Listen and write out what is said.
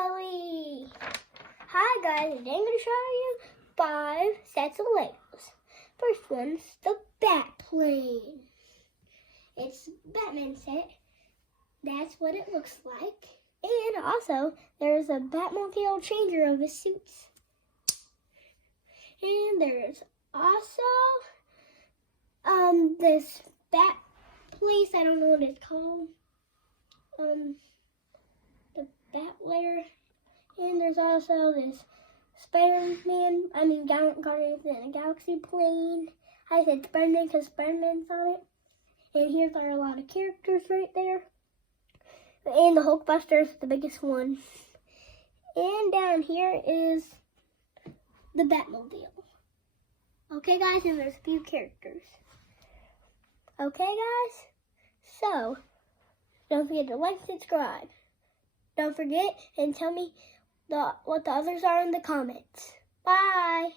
family! Hi guys, today I'm going to show you 5 sets of Legos. First one's the Batplane. It's a Batman set. That's what it looks like. And also, there's a Batmobile changer of his suits. And there's also this Bat place, I don't know what it's called. The Bat layer. And there's also this Guardians of the Galaxy plane. I said Spider-Man because Spider-Man's on it. And here's a lot of characters right there. And the Hulkbuster's the biggest one. And down here is the Batmobile. Okay guys, and there's a few characters. Okay guys, so don't forget to like, subscribe. Don't forget and tell me what the others are in the comments. Bye.